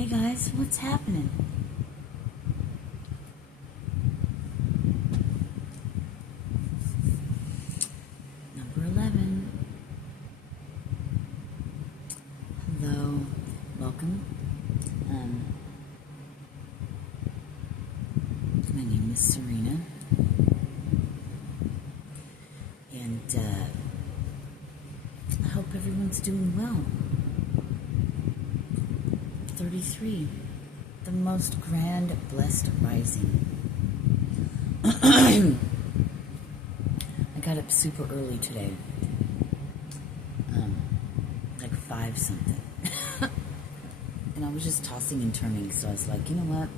Hey guys, what's happening? Number 11. Hello, welcome. My name is Serena, and I hope everyone's doing well. 33, the most grand, blessed rising. I got up super early today, like 5 something, and I was just tossing and turning, so I was like, you know what,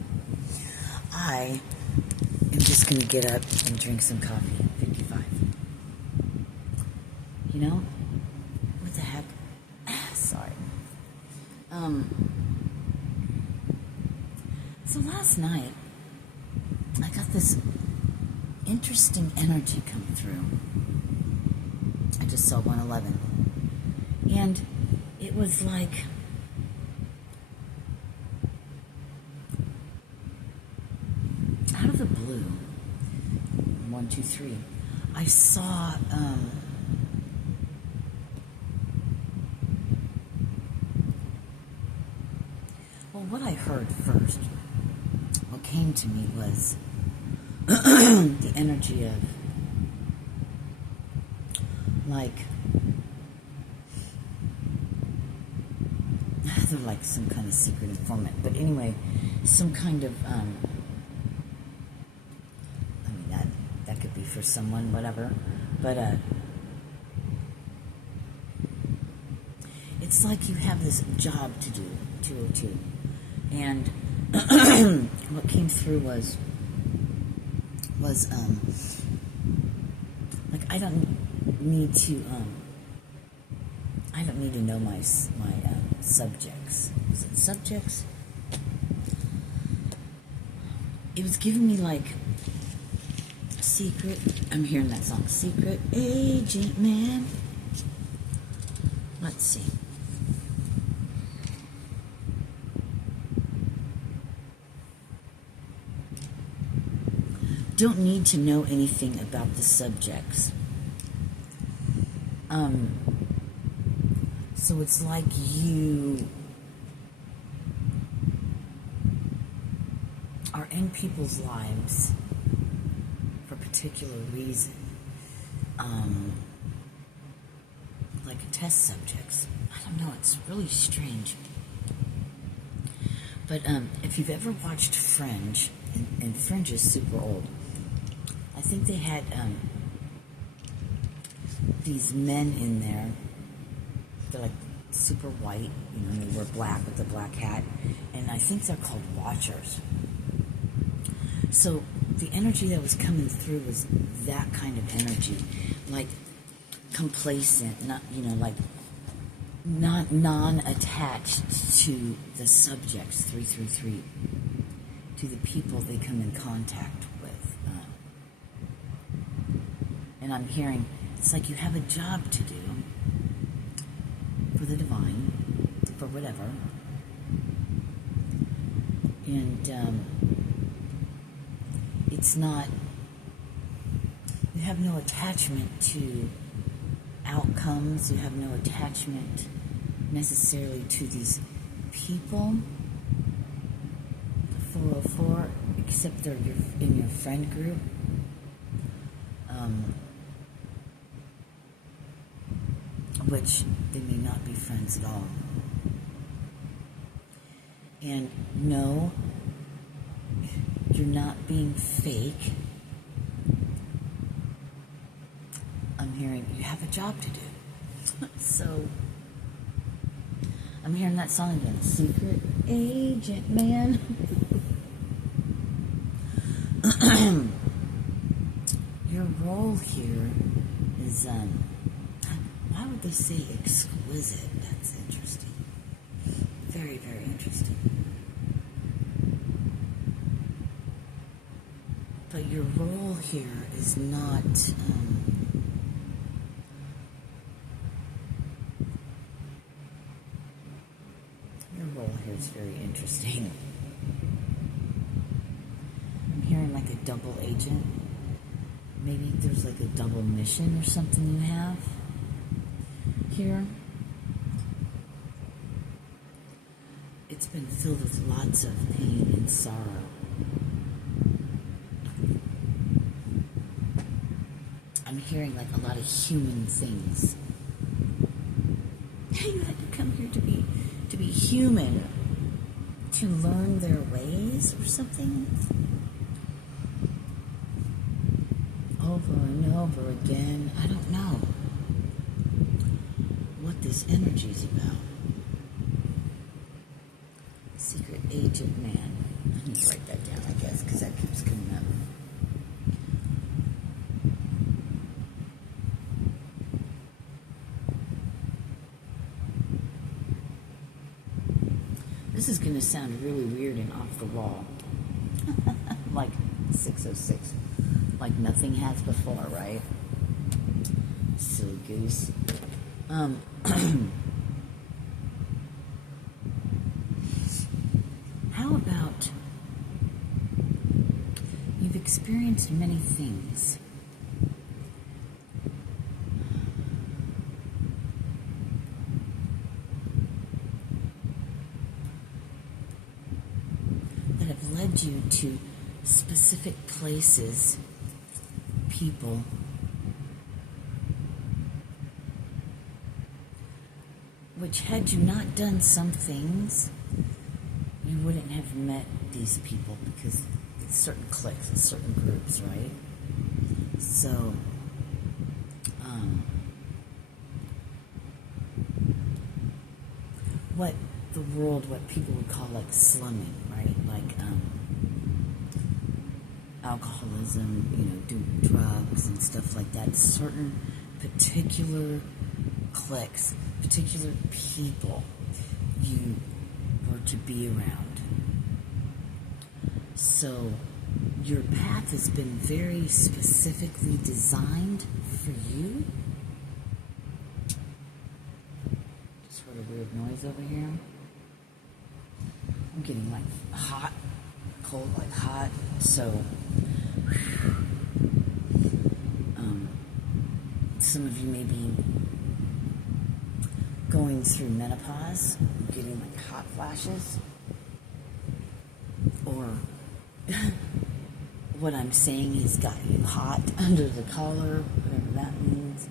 I am just going to get up and drink some coffee. 55. You know? What the heck? Sorry. So last night, I got this interesting energy come through. I just saw 111. And it was like, out of the blue, 1, 2, 3, I saw, well, what I heard first, what came to me was the energy of, like, they're like some kind of secret informant, but anyway, some kind of, I mean, that could be for someone, whatever, but, it's like you have this job to do, 202, and what came through was, like, I don't need to know my subjects. Is it subjects? It was giving me, like, secret, I'm hearing that song, Secret Agent Man. Let's see. Don't need to know anything about the subjects. So it's like you are in people's lives for a particular reason. Like test subjects. I don't know, it's really strange. But if you've ever watched Fringe, and Fringe is super old, I think they had these men in there. They're like super white, you know, they wear black with a black hat, and I think they're called Watchers. So the energy that was coming through was that kind of energy, like complacent, not, you know, like not non-attached to the subjects, 333, to the people they come in contact with. And I'm hearing, it's like you have a job to do for the divine, for whatever. And it's not, you have no attachment to outcomes, you have no attachment necessarily to these people, 404, except they're in your friend group. Which they may not be friends at all. And no, you're not being fake. I'm hearing you have a job to do. So, I'm hearing that song again, Secret Agent Man. Your role here is, why would they say exquisite? That's interesting. Very, very interesting. But your role here is not, your role here is very interesting. I'm hearing like a double agent. Maybe there's like a double mission or something you have here. It's been filled with lots of pain and sorrow. I'm hearing like a lot of human things. You had to come here to be human, to learn their ways or something. Over and over again. I don't know what this energy is about. Secret agent man. I need to write that down, I guess, because that keeps coming up. This is going to sound really weird and off the wall. Like 606. Like nothing has before, right? Silly goose. How about you've experienced many things. That have led you to specific places, people, which had you not done some things, you wouldn't have met these people, because it's certain cliques, it's certain groups, right? So, what the world, what people would call like slumming, right? Like alcoholism, doing drugs and stuff like that. Certain particular cliques, particular people you were to be around. So your path has been very specifically designed for you. Just heard a weird noise over here. I'm getting like hot, cold, like hot. So some of you may be going through menopause, getting like hot flashes, or what I'm saying has got you hot under the collar, whatever that means.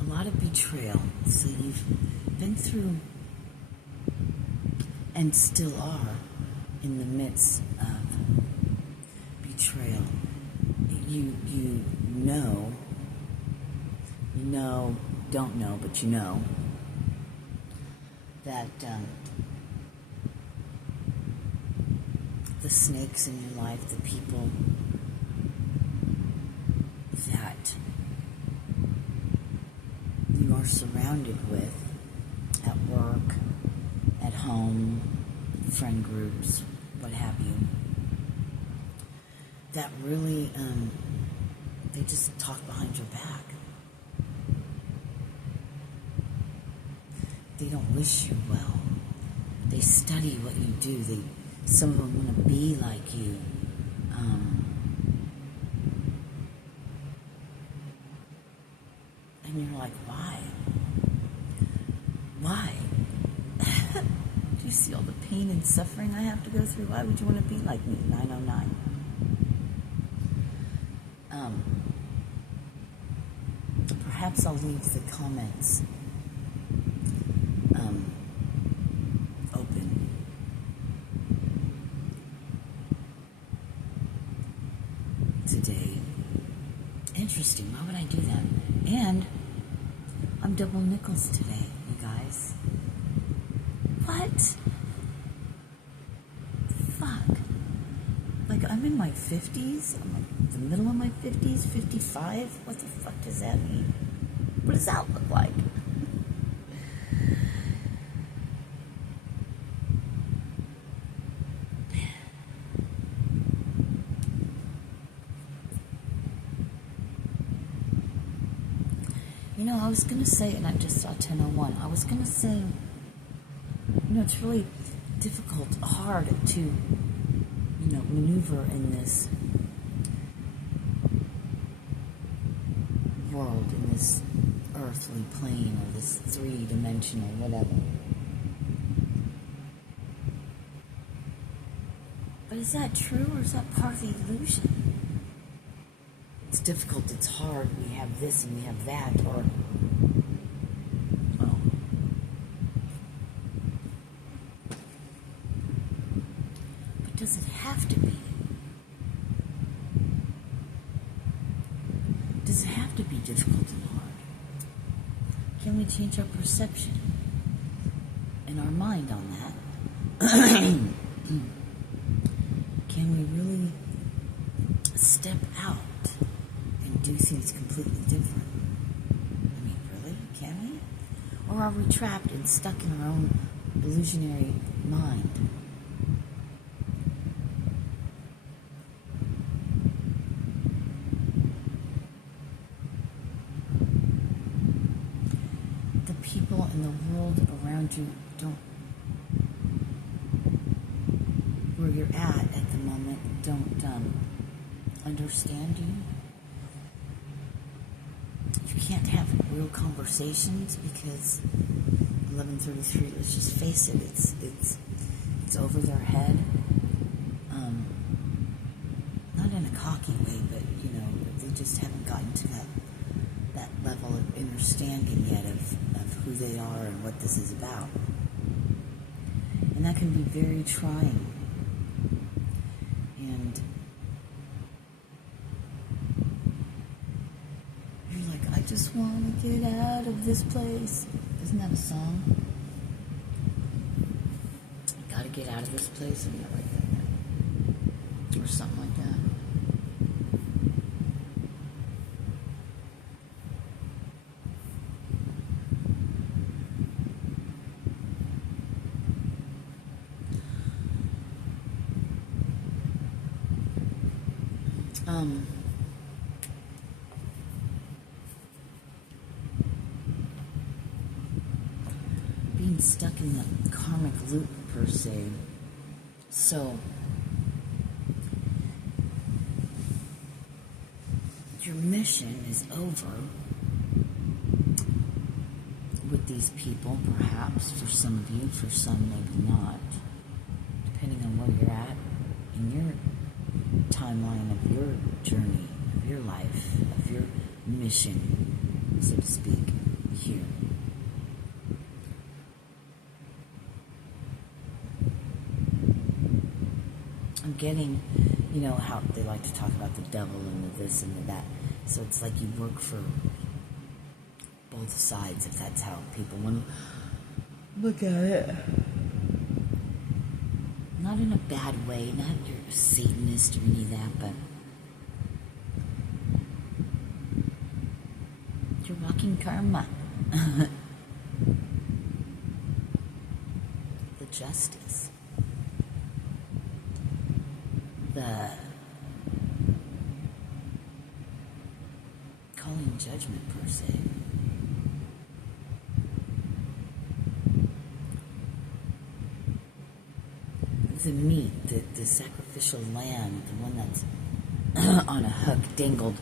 A lot of betrayal. So you've been through and still are in the midst of betrayal. You know, don't know, but you know that the snakes in your life, the people that you are surrounded with at work, at home, friend groups, what have you, that really, they just talk behind your back. They don't wish you well. They study what you do. Some of them want to be like you. And you're like, why? Why? Do you see all the pain and suffering I have to go through? Why would you want to be like me? 909. Perhaps I'll leave the comments open. Today. Interesting. Why would I do that? And I'm double nickels today, you guys. What? Fuck. Like, I'm in my 50s. I'm like the middle of my 50s, 55. What the fuck does that mean? What does that look like? I was going to say, and I just saw 10:01, I was going to say, it's really difficult, hard to, maneuver in this world, in this earthly plane, or this three-dimensional whatever. But is that true, or is that part of the illusion? It's difficult, it's hard, we have this and we have that, or... oh. But does it have to be? Does it have to be difficult and hard? Can we change our perception and our mind on that? Can we really step out and do things completely different? I mean, really? Can we? Or are we trapped and stuck in our own illusionary mind? The people in the world around you don't, where you're at the moment, don't understand you. You can't have real conversations because 11:33. Let's just face it. It's over their head. Not in a cocky way, but they just haven't gotten to that level of understanding yet of who they are and what this is about. And that can be very trying. And you're like, I just want to get out of this place. Isn't that a song? I gotta get out of this place, and right there. Or something like that. Being stuck in the karmic loop, per se. So, your mission is over with these people, perhaps, for some of you, for some maybe not, depending on where you're at in your timeline of your journey, of your life, of your mission, so to speak, here. I'm getting, how they like to talk about the devil and the this and the that. So it's like you work for both sides, if that's how people want to look at it. Not in a bad way, not you're a Satanist or any of that, but you're walking karma. The justice. The calling judgment, per se. The meat, the sacrificial lamb, the one that's on a hook, dangled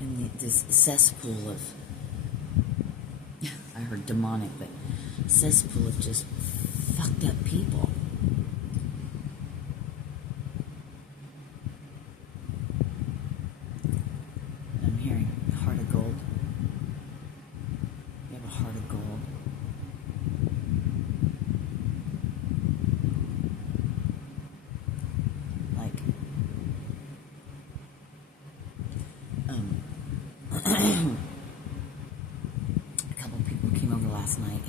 in this cesspool of, I heard demonic, but cesspool of just fucked up people. I'm hearing heart of gold. You have a heart of gold. A couple people came over last night,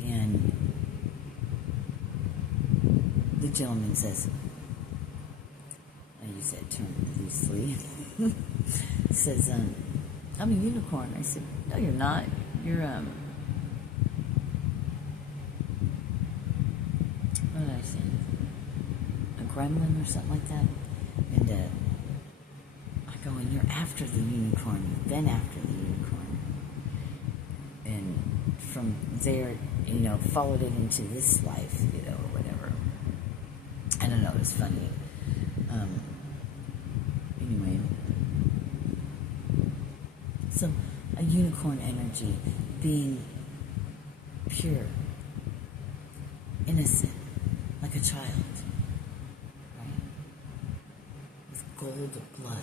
and the gentleman says, I use that term loosely, says, I'm a unicorn. I said, no, you're not. You're, what did I say? A gremlin or something like that. And I go, and you're after the unicorn. You've been after the unicorn. And from there, followed it into this life, or whatever. I don't know, it was funny. Anyway. So, a unicorn energy, being pure, innocent, like a child, right? With gold blood.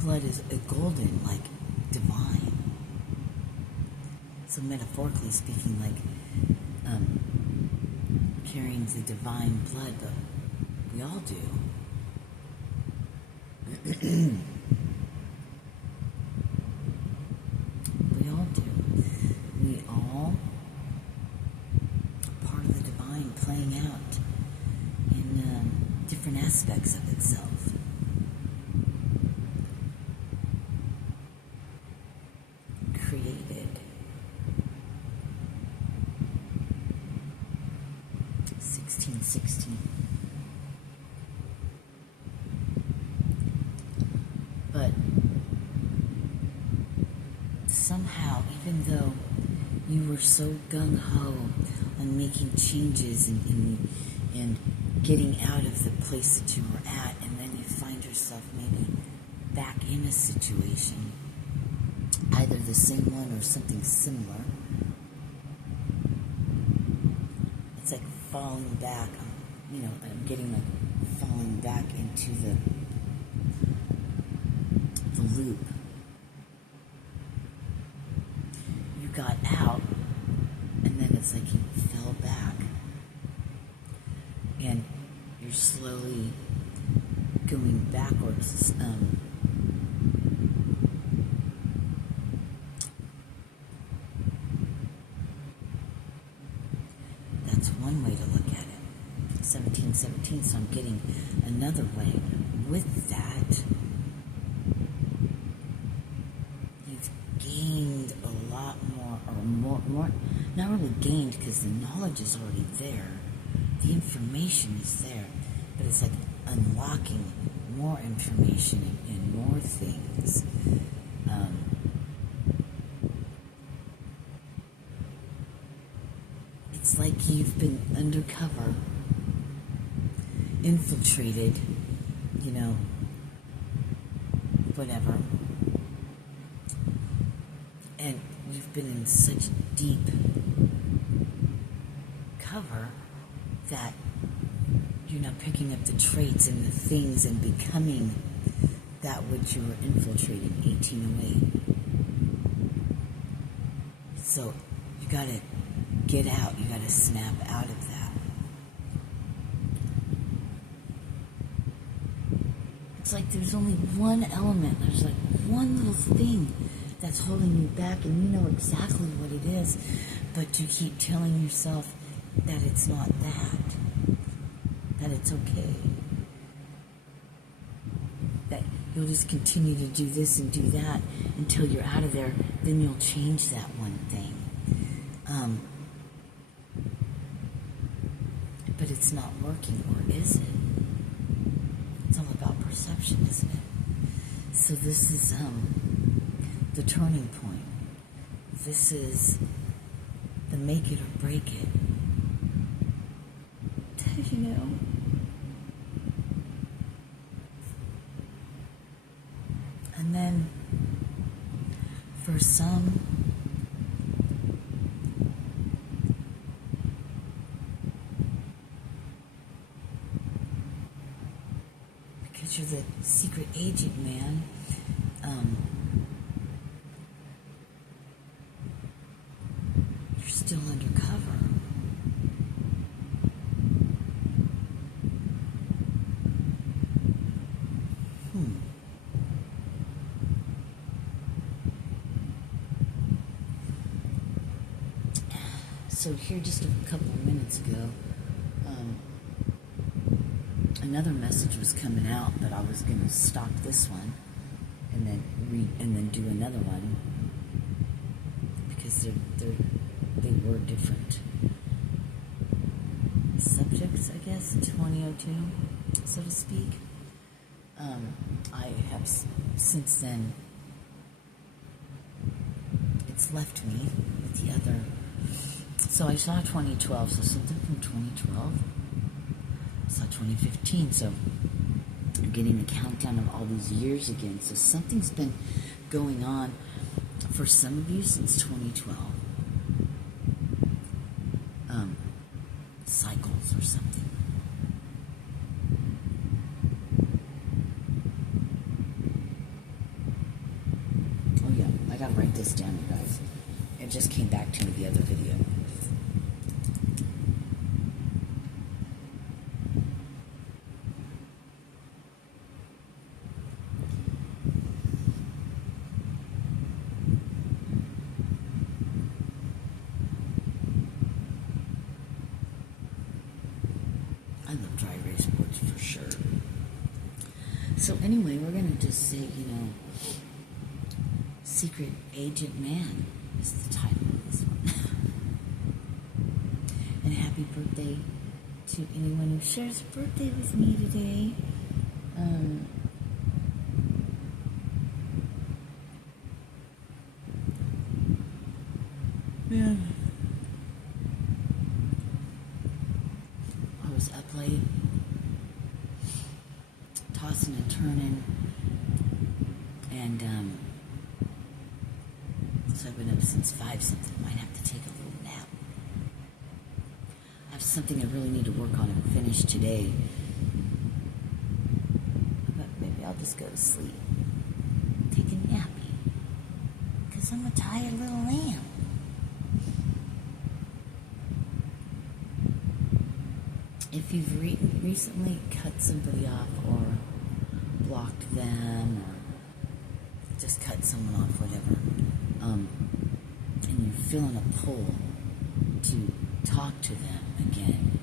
Blood is a golden, like divine. So metaphorically speaking, like carrying the divine blood, but we all do. We all do. We all are part of the divine playing out in different aspects of itself. Created. 1616. But somehow, even though you were so gung-ho on making changes and getting out of the place that you were at, and then you find yourself maybe back in a situation, either the same one or something similar, it's like falling back, I'm getting like falling back into the loop. You got out, and then it's like you fell back, and you're slowly going backwards. That's one way to look at it. 1717, so I'm getting another way. With that, you've gained a lot more, or more, not really gained because the knowledge is already there. The information is there, but it's like unlocking more information and more things. It's like you've been undercover, infiltrated, whatever. And you've been in such deep cover that you're not picking up the traits and the things and becoming that which you were infiltrating, 1808. So you gotta get out, you gotta snap out of that. It's like there's only one element, there's like one little thing that's holding you back, and you know exactly what it is, but you keep telling yourself that it's not that it's okay, that you'll just continue to do this and do that until you're out of there, then you'll change that one thing. But it's not working, or is it? It's all about perception, isn't it? So this is the turning point. This is the make it or break it. And then for some, because you're the secret agent, man, you're still undercover. So here just a couple of minutes ago, another message was coming out, but I was going to stop this one and then read and then do another one because they were different. guess, 2002, so to speak. I have since then, it's left me with the other. So I saw 2012, so something from 2012. I saw 2015, so I'm getting the countdown of all these years again. So something's been going on for some of you since 2012. Cycles or something. Oh yeah, I gotta write this down, you guys. It just came back to me the other video. I love dry erase boards for sure. So anyway, we're gonna just say, Secret Agent Man is the title of this one. And happy birthday to anyone who shares a birthday with me today. Yeah. I was up late, tossing and turning, and so I've been up since 5 something. Might have to take a little nap. I have something I really need to work on and finish today, but maybe I'll just go to sleep, take a nappy, because I'm a tired little lamb. If you've recently cut somebody off or blocked them or just cut someone off, whatever, and you're feeling a pull to talk to them again,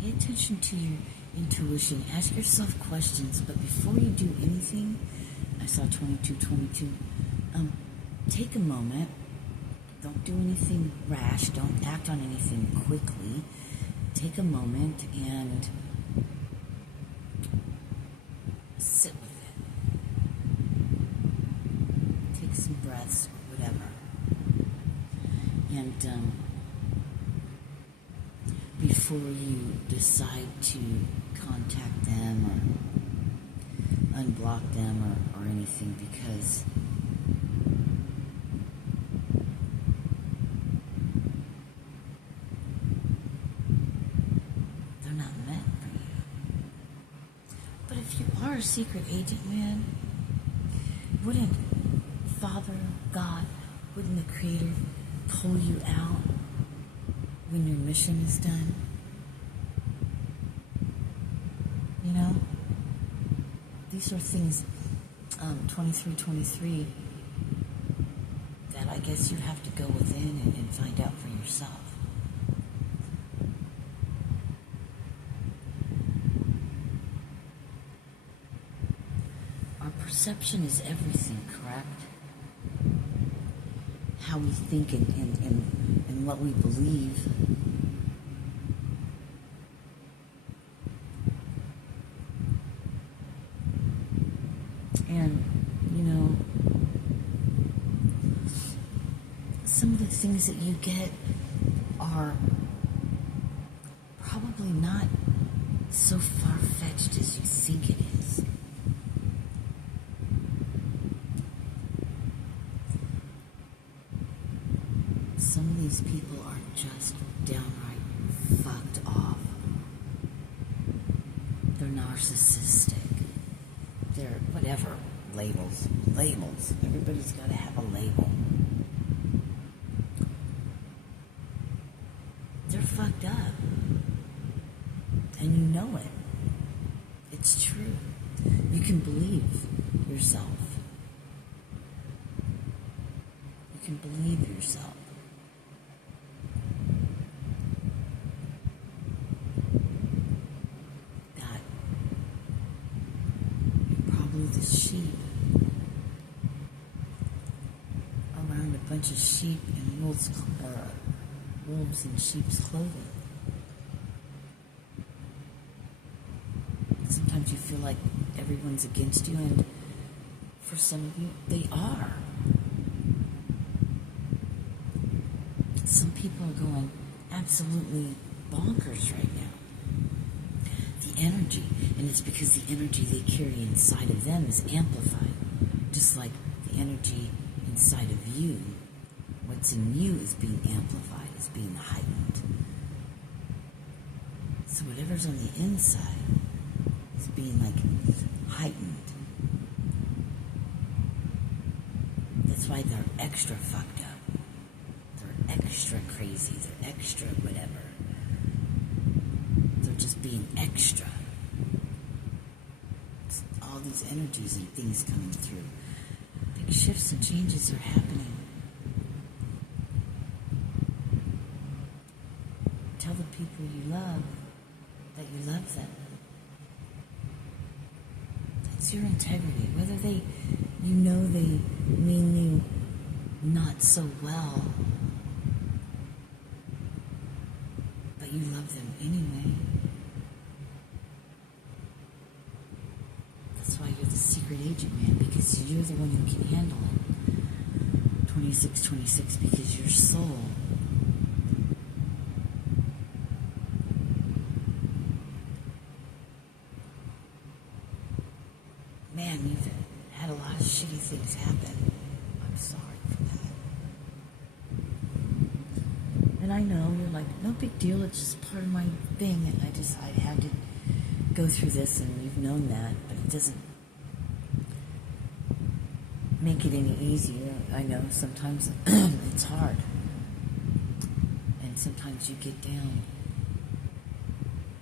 pay attention to your intuition. Ask yourself questions, but before you do anything, I saw 22, take a moment. Don't do anything rash. Don't act on anything quickly. Take a moment and sit with it. Take some breaths, whatever. And before you decide to contact them or unblock them or anything, because secret agent, man, wouldn't Father, God, wouldn't the Creator pull you out when your mission is done? These are things, 23, that I guess you have to go within and find out for yourself. Perception is everything, correct? How we think and what we believe. And, some of the things that you get are probably not so far-fetched as you think it is. Some of these people are just downright fucked off. They're narcissistic. They're whatever. Labels. Everybody's got to have a label. They're fucked up. And you know it. It's true. You can believe yourself. You can believe yourself. That you're probably the sheep around a bunch of sheep in wolves in sheep's clothing. sometimes you feel like everyone's against you, and for some of you, they are. Some people are going absolutely bonkers right now. The energy, and it's because the energy they carry inside of them is amplified. Just like the energy inside of you, what's in you is being amplified, is being heightened. So whatever's on the inside is being like heightened. That's why they're extra fucked up. They're extra crazy. They're extra whatever. They're just being extra. It's all these energies and things coming through. Big shifts and changes are happening. Tell the people you love that you love them. That's your integrity. Whether they mean you not so well, but you love them anyway. That's why you're the secret agent, man, because you're the one who can handle it. 2626, because your soul you've had a lot of shitty things happen. I'm sorry for that. And I know you're like, no big deal, it's just part of my thing, and I had to go through this, and you've known that, but it doesn't make it any easier. I know sometimes it's hard, and sometimes you get down,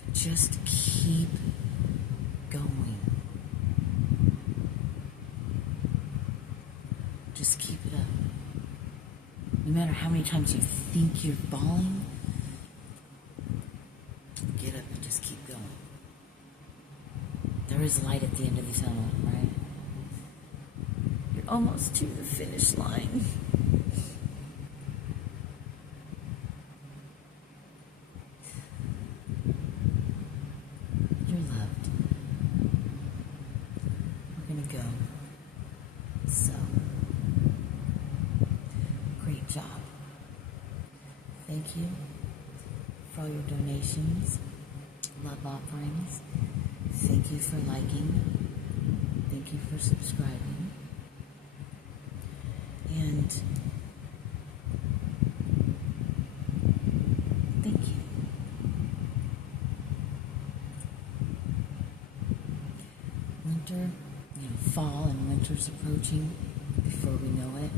but just keep going. Just keep it up. No matter how many times you think you're falling, get up and just keep going. There is light at the end of the tunnel, right? You're almost to the finish line. You're loved. We're gonna go. So, great job. Thank you for all your donations, love offerings. Thank you for liking. Thank you for subscribing. And thank you. Winter, fall and winter's approaching before we know it.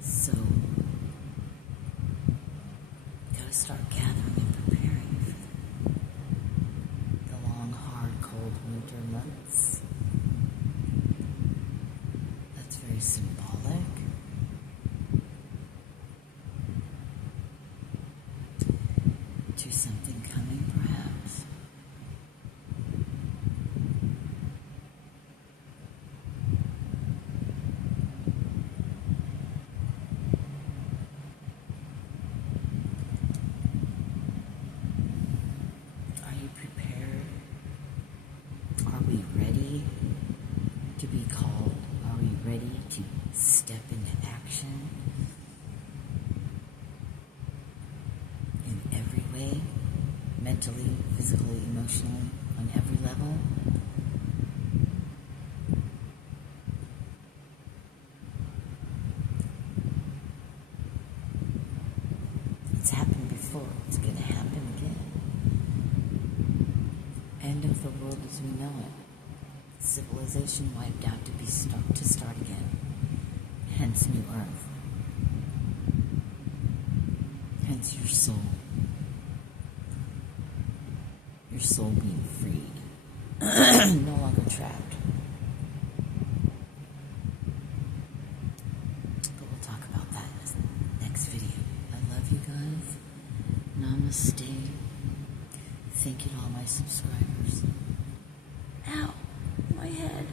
So, gotta start gathering and preparing for the long, hard, cold winter months. That's very symbolic. To something coming, perhaps. To be called? Are we ready to step into action in every way? Mentally, physically, emotionally, on every level? It's happened before. It's going to happen again. End of the world as we know it. Civilization wiped out to start again. Hence New Earth. Hence your soul. Your soul being freed. No longer trapped. But we'll talk about that in the next video. I love you guys. Namaste. Thank you to all my subscribers. Ow! My head.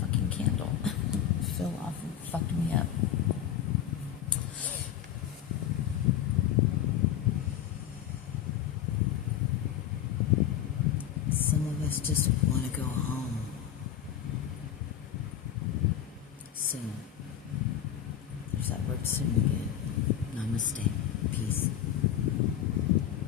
Fucking candle fell off and fucked me up. some of us just want to go home. Soon. There's that word soon again. Namaste. Peace.